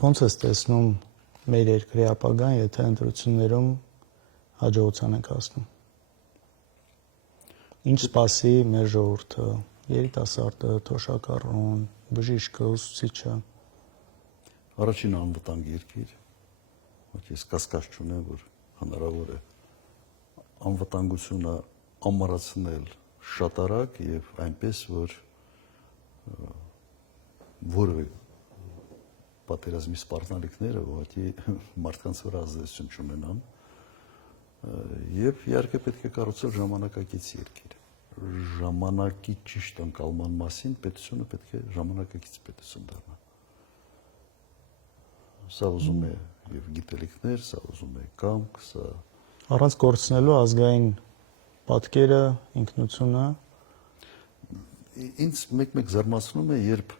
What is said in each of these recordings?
Ոնց ես տեսնում մեր երկրի ապագան, եթե ընտրություններում հաջողության ենք հասնում։ Ինչ սպասի մեր ժողովուրդը, երիտասարդը, թոշակառուն, բժիշկը, ուսուցիչը։ Առաջին անվտանգ երկիր, ես կասկած չունեմ, որ հնարավոր է անվտանգությունը ամառացնել շատ արագ եւ այնպես, որ որևէ պատերազմի սպառնալիքները ուղղակի մարդկանց վրա ազդեցություն չունենան եւ իհարկե պետք է կառուցել ժամանակակից երկիր։ Ժամանակի ճիշտ ընկալման մասին պետությունը պետք է ժամանակակից պետություն դառնա։ Սա ուզում է եւ գիտելիքներ, սա ուզում է կամք, սա առանց կորցնելու ազգային պատկերը, ինքնությունը։ Ինձ մեկ-մեկ զարմացնում է, երբ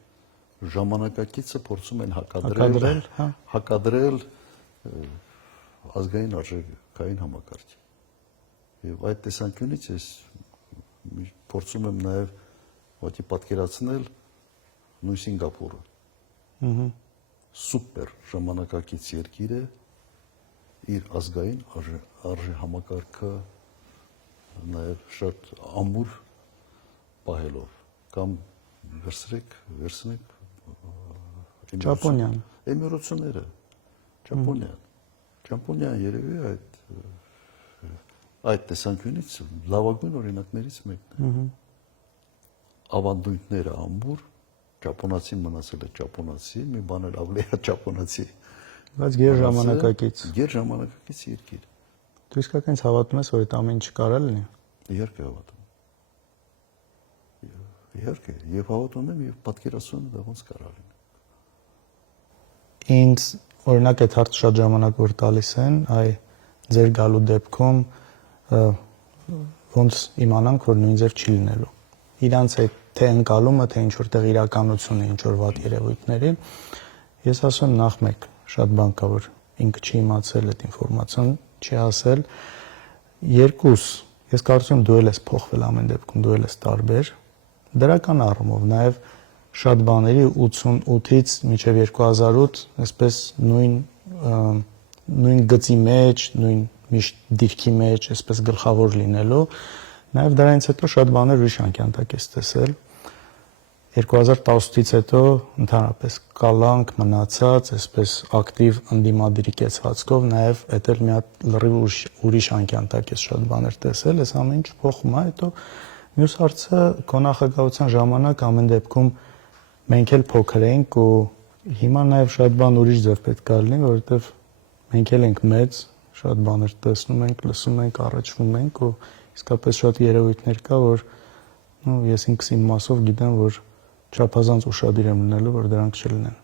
ժամանակակիցը փորձում են հակադրել ազգային արժեքային համակարգի։ Եվ այդ տեսանկյունից ես փորձում եմ նաև ուղղակի պատկերացնել նույն Սինգապուրը։ Սուպեր ժամանակակից երկիր է իր ազգային արժեհամակարգը նաև շատ ամուր պահելով կամ վերցնեք Ճապոնիան, Էմիրությունները, Ճապոնիան երևի այդ տեսանկյունից լավագույն օրինակներից մեկն է։ Ավանդույթները ամուր, ճապոնացին մնացել է ճապոնացի, մի բան էլ ավելի է ճապոնացի։ Բայց գերժամանակակից։ Գերժամանակակից երկիր։ Դու իսկականից հավատում ես, որ այդ ամեն ինչ կարա լինի։ Իհարկե հավատում։ Իհարկե, եւ հավատում եմ եւ պատկերացնում եմ դա ոնց կարա լինի։ Ինձ օրինակ այդ հարցը շատ ժամանակ որ տալիս են, այ ձեր գալու դեպքում ոնց իմանանք, որ նույն ձև չի լինելու։ Իրանց այդ թե ընկալումը, թե ինչ որտեղ իրականություն է, ինչ որ վատ երևույթների, ես ասում եմ նախ մեկ, շատ բան կա, որ ինքը չի իմացել այդ ինֆորմացիան, չի ասել։ Երկուս, ես կարծում եմ դու էլ ես փոխվել ամեն դեպքում, դու էլ ես տարբեր, դրական առումով, նաև շատ բաների 88-ից մինչև 2008 այսպես նույն գծի մեջ, նույն միշտ դիրքի մեջ, այսպես գլխավոր լինելու, նաև դրանից հետո շատ բաներ ուրիշ անկյանք ես տեսել։ 2018-ից հետո ընդհանրապես կալանք մնացած, այսպես ակտիվ ընդդիմադիրի կեցվածքով, նաև այդ էլ մի հատ լրիվ ուրիշ անկյանք ես շատ բաներ տեսել, այս ամեն ինչ փոխում է, հետո մյուս հարցը քո նախագահության ժամանակ ամեն դեպքում մենք էլ փոքր էինք ու հիմա նաև շատ բան ուրիշ ձև պետք է լինի, որովհետև մենք էլ ենք մեծ, շատ բաներ տեսնում ենք, լսում ենք, առաջվում ենք ու իսկապես շատ երևույթներ կա, որ ես ինքս իմ մասով գիտեմ, որ չափազանց ուշադիր եմ լինելու, որ դրանք չլինեն։